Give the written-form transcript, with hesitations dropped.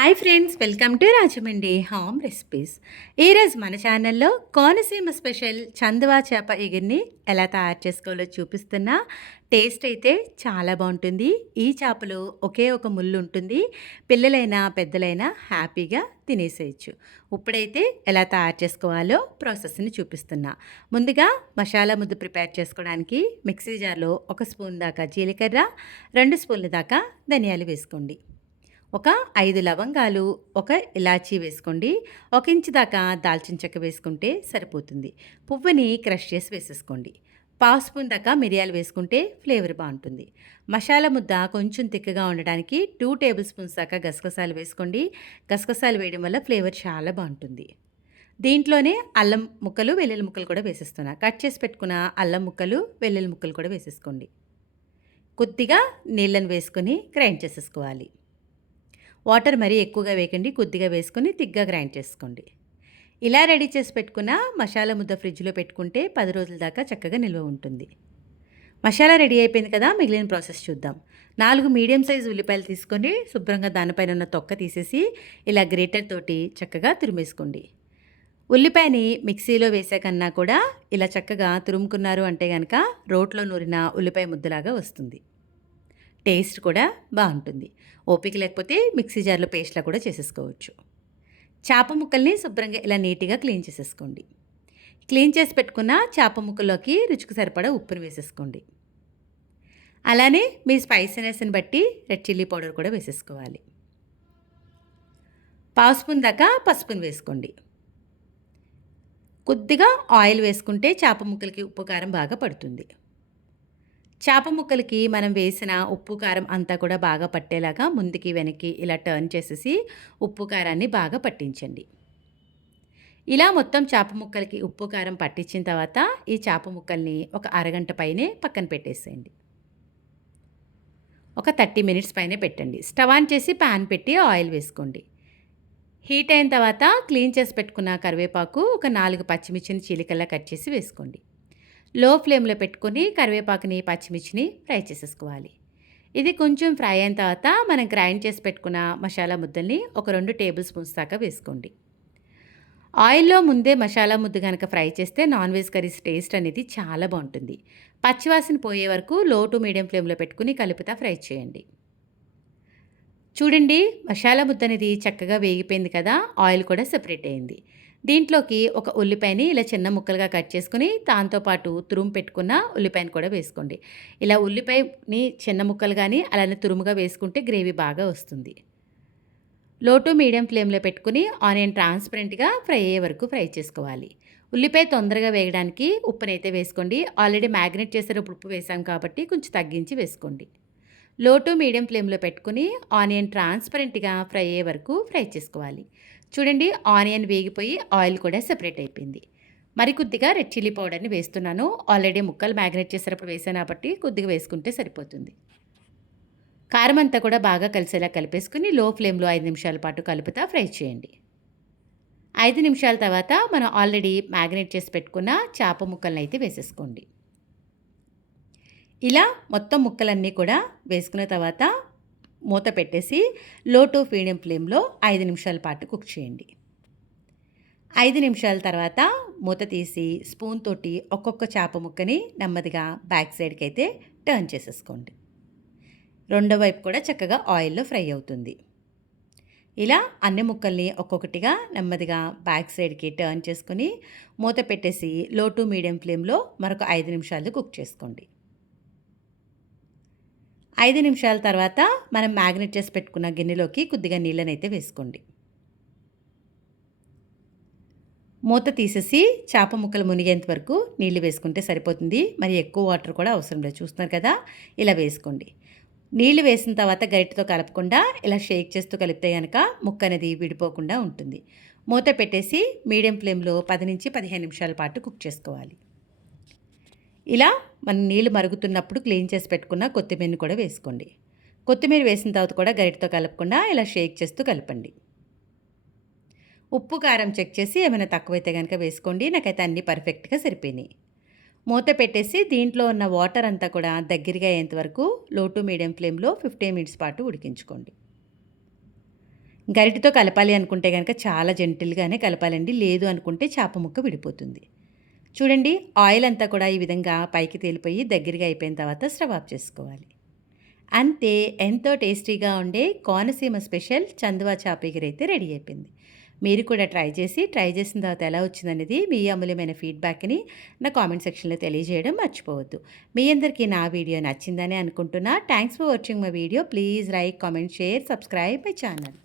Hi friends, welcome to Rajahmundry home recipes. ఈరోజు మన ఛానల్లో కోనసీమ స్పెషల్ చందువా చేప ఎగురిని ఎలా తయారు చేసుకోవాలో చూపిస్తున్నా. టేస్ట్ అయితే చాలా బాగుంటుంది. ఈ చేపలో ఒకే ఒక ముళ్ళు ఉంటుంది. పిల్లలైనా పెద్దలైనా హ్యాపీగా తినేసేయచ్చు. ఇప్పుడైతే ఎలా తయారు చేసుకోవాలో ప్రాసెస్ని చూపిస్తున్నా. ముందుగా మసాలా ముద్ద ప్రిపేర్ చేసుకోవడానికి మిక్సీ జార్లో 1 స్పూన్ దాకా జీలకర్ర, 2 స్పూన్ల దాకా ధనియాలు వేసుకోండి. ఒక 5 లవంగాలు, ఒక ఇలాచీ వేసుకోండి. 1 ఇంచు దాకా దాల్చిన చెక్క వేసుకుంటే సరిపోతుంది. పువ్వుని క్రష్ చేసి వేసేసుకోండి. పావు స్పూన్ దాకా మిరియాలు వేసుకుంటే ఫ్లేవర్ బాగుంటుంది. మసాలా ముద్ద కొంచెం తిక్కగా ఉండడానికి 2 టేబుల్ స్పూన్స్ దాకా గసగసాలు వేసుకోండి. గసగసాలు వేయడం వల్ల ఫ్లేవర్ చాలా బాగుంటుంది. దీంట్లోనే అల్లం ముక్కలు, వెల్లుల్లి ముక్కలు కూడా వేసేస్తున్నా. కట్ చేసి పెట్టుకున్న అల్లం ముక్కలు, వెల్లుల్లి ముక్కలు కూడా వేసేసుకోండి. కొద్దిగా నీళ్ళని వేసుకొని గ్రైండ్ చేసేసుకోవాలి. వాటర్ మరీ ఎక్కువగా వేయకండి, కొద్దిగా వేసుకొని తిగ్గా గ్రైండ్ చేసుకోండి. ఇలా రెడీ చేసి పెట్టుకున్న మసాలా ముద్ద ఫ్రిడ్జ్లో పెట్టుకుంటే 10 రోజుల దాకా చక్కగా నిల్వ ఉంటుంది. మసాలా రెడీ అయిపోయింది కదా, మిగిలిన ప్రాసెస్ చూద్దాం. 4 మీడియం సైజు ఉల్లిపాయలు తీసుకొని శుభ్రంగా దానిపైన ఉన్న తొక్క తీసేసి ఇలా గ్రేటర్ తోటి చక్కగా తురిమేసుకోండి. ఉల్లిపాయని మిక్సీలో వేసే కన్నా కూడా ఇలా చక్కగా తురుముకున్నారు అంటే కనుక రోట్లో నూరిన ఉల్లిపాయ ముద్దలాగా వస్తుంది. టేస్ట్ కూడా బాగుంటుంది. ఓపిక లేకపోతే మిక్సీ జార్లో పేస్ట్లా కూడా చేసేసుకోవచ్చు. చేప ముక్కల్ని శుభ్రంగా ఇలా నీట్గా క్లీన్ చేసేసుకోండి. క్లీన్ చేసి పెట్టుకున్న చేప ముక్కల్లోకి రుచికి సరిపడా ఉప్పుని వేసేసుకోండి. అలానే మీ స్పైసీనెస్ని బట్టి రెడ్ చిల్లీ పౌడర్ కూడా వేసేసుకోవాలి. పావు స్పూన్ దాకా పసుపుని వేసుకోండి. కొద్దిగా ఆయిల్ వేసుకుంటే చేప ముక్కలకి ఉప్పు కారం బాగా పడుతుంది. చేప ముక్కలకి మనం వేసిన ఉప్పు కారం అంతా కూడా బాగా పట్టేలాగా ముందుకి వెనక్కి ఇలా టర్న్ చేసేసి ఉప్పు కారాన్ని బాగా పట్టించండి. ఇలా మొత్తం చేప ముక్కలకి ఉప్పు కారం పట్టించిన తర్వాత ఈ చేప ముక్కల్ని ఒక అరగంట పైనే పక్కన పెట్టేసేయండి. ఒక 30 మినిట్స్ పైనే పెట్టండి. స్టవ్ ఆన్ చేసి ప్యాన్ పెట్టి ఆయిల్ వేసుకోండి. హీట్ అయిన తర్వాత క్లీన్ చేసి పెట్టుకున్న కరివేపాకు, ఒక 4 పచ్చిమిర్చిని చీలికల్లా కట్ చేసి వేసుకోండి. లో ఫ్లేమ్లో పెట్టుకొని కరివేపాకుని, పచ్చిమిర్చిని ఫ్రై చేసేసుకోవాలి. ఇది కొంచెం ఫ్రై అయిన తర్వాత మనం గ్రైండ్ చేసి పెట్టుకున్న మసాలా ముద్దల్ని ఒక 2 టేబుల్ స్పూన్స్ దాకా వేసుకోండి. ఆయిల్లో ముందే మసాలా ముద్ద కనుక ఫ్రై చేస్తే నాన్ వెజ్ కర్రీస్ టేస్ట్ అనేది చాలా బాగుంటుంది. పచ్చివాసన పోయే వరకు లో టు మీడియం ఫ్లేమ్లో పెట్టుకుని కలుపుతా ఫ్రై చేయండి. చూడండి, మసాలా ముద్ద అనేది చక్కగా వేగిపోయింది కదా, ఆయిల్ కూడా సెపరేట్ అయింది. దీంట్లోకి ఒక ఉల్లిపాయని ఇలా చిన్న ముక్కలుగా కట్ చేసుకుని దాంతోపాటు తురుము పెట్టుకున్న ఉల్లిపాయని కూడా వేసుకోండి. ఇలా ఉల్లిపాయని చిన్న ముక్కలు కానీ అలానే తురుముగా వేసుకుంటే గ్రేవీ బాగా వస్తుంది. లో టు మీడియం ఫ్లేమ్లో పెట్టుకుని ఆనియన్ ట్రాన్స్పరెంట్గా ఫ్రై అయ్యే వరకు ఫ్రై చేసుకోవాలి. ఉల్లిపాయ తొందరగా వేయడానికి ఉప్పునైతే వేసుకోండి. ఆల్రెడీ మ్యాగ్నేట్ చేసేటప్పుడు ఉప్పు వేసాం కాబట్టి కొంచెం తగ్గించి వేసుకోండి. లో టు మీడియం ఫ్లేమ్లో పెట్టుకుని ఆనియన్ ట్రాన్స్పరెంట్గా ఫ్రై అయ్యే వరకు ఫ్రై చేసుకోవాలి. చూడండి, ఆనియన్ వేగిపోయి ఆయిల్ కూడా సెపరేట్ అయిపోయింది. మరి కొద్దిగా రెడ్ చిల్లీ పౌడర్ని వేస్తున్నాను. ఆల్రెడీ ముక్కలు మ్యాగ్నేట్ చేసేటప్పుడు వేసాను కాబట్టి కొద్దిగా వేసుకుంటే సరిపోతుంది. కారం అంతా కూడా బాగా కలిసేలా కలిపేసుకుని లో ఫ్లేమ్లో 5 నిమిషాల పాటు కలుపుతా ఫ్రై చేయండి. 5 నిమిషాల తర్వాత మనం ఆల్రెడీ మ్యాగ్నేట్ చేసి పెట్టుకున్న చేప ముక్కలను అయితే వేసేసుకోండి. ఇలా మొత్తం ముక్కలన్నీ కూడా వేసుకున్న తర్వాత మూత పెట్టేసి లో టు మీడియం ఫ్లేమ్లో 5 నిమిషాల పాటు కుక్ చేయండి. 5 నిమిషాల తర్వాత మూత తీసి స్పూన్ తోటి ఒక్కొక్క చేప ముక్కని నెమ్మదిగా బ్యాక్ సైడ్కి అయితే టర్న్ చేసేసుకోండి. రెండో వైపు కూడా చక్కగా ఆయిల్లో ఫ్రై అవుతుంది. ఇలా అన్ని ముక్కల్ని ఒక్కొక్కటిగా నెమ్మదిగా బ్యాక్ సైడ్కి టర్న్ చేసుకొని మూత పెట్టేసి లో టు మీడియం ఫ్లేమ్లో మరొక 5 నిమిషాలు కుక్ చేసుకోండి. 5 నిమిషాల తర్వాత మనం మ్యాగ్నేట్ చేసి పెట్టుకున్న గిన్నెలోకి కొద్దిగా నీళ్ళనైతే వేసుకోండి. మూత తీసేసి చేప ముక్కలు మునిగేంత వరకు నీళ్ళు వేసుకుంటే సరిపోతుంది. మరి ఎక్కువ వాటర్ కూడా అవసరం లేదు. చూస్తున్నారు కదా, ఇలా వేసుకోండి. నీళ్లు వేసిన తర్వాత గరిటెతో కలపకుండా ఇలా షేక్ చేస్తూ కలిపితే కనుక ముక్క అనేది విడిపోకుండా ఉంటుంది. మూత పెట్టేసి మీడియం ఫ్లేమ్లో 10 నుంచి 15 నిమిషాల పాటు కుక్ చేసుకోవాలి. ఇలా మనం నీళ్ళు మరుగుతున్నప్పుడు క్లీన్ చేసి పెట్టుకున్న కొత్తిమీరని కూడా వేసుకోండి. కొత్తిమీర వేసిన తర్వాత కూడా గరిటెతో కలపకుండా ఇలా షేక్ చేస్తూ కలపండి. ఉప్పు కారం చెక్ చేసి ఏమైనా తక్కువైతే కనుక వేసుకోండి. నాకైతే అన్నీ పర్ఫెక్ట్గా సరిపోయినాయి. మూత పెట్టేసి దీంట్లో ఉన్న వాటర్ అంతా కూడా దగ్గరగా అయ్యేంత వరకు లో టు మీడియం ఫ్లేమ్లో 15 మినిట్స్ పాటు ఉడికించుకోండి. గరిటెతో కలపాలి అనుకుంటే గనక చాలా జెంటిల్‌గానే కలపాలండి. లేదు అనుకుంటే చేప ముక్క విడిపోతుంది. చూడండి ఆయిల్ అంతా కూడా ఈ విధంగా పైకి తేలిపోయి దగ్గరగా అయిపోయిన తర్వాత స్టవ్ ఆఫ్ చేసుకోవాలి. అంతే ఎంతో టేస్టీగా ఉండే కోనసీమ స్పెషల్ చందువా చేప ఇగురైతే రెడీ అయిపోయింది. మీరు కూడా ట్రై చేసిన తర్వాత ఎలా వచ్చిందనేది మీ అమూల్యమైన ఫీడ్‌బ్యాక్‌ని నా కామెంట్ సెక్షన్‌లో తెలియజేయడం మర్చిపోవద్దు. మీ అందరికీ నా వీడియో నచ్చిందనే అనుకుంటున్నా. Thanks for watching my video. Please like, comment, share, subscribe my channel.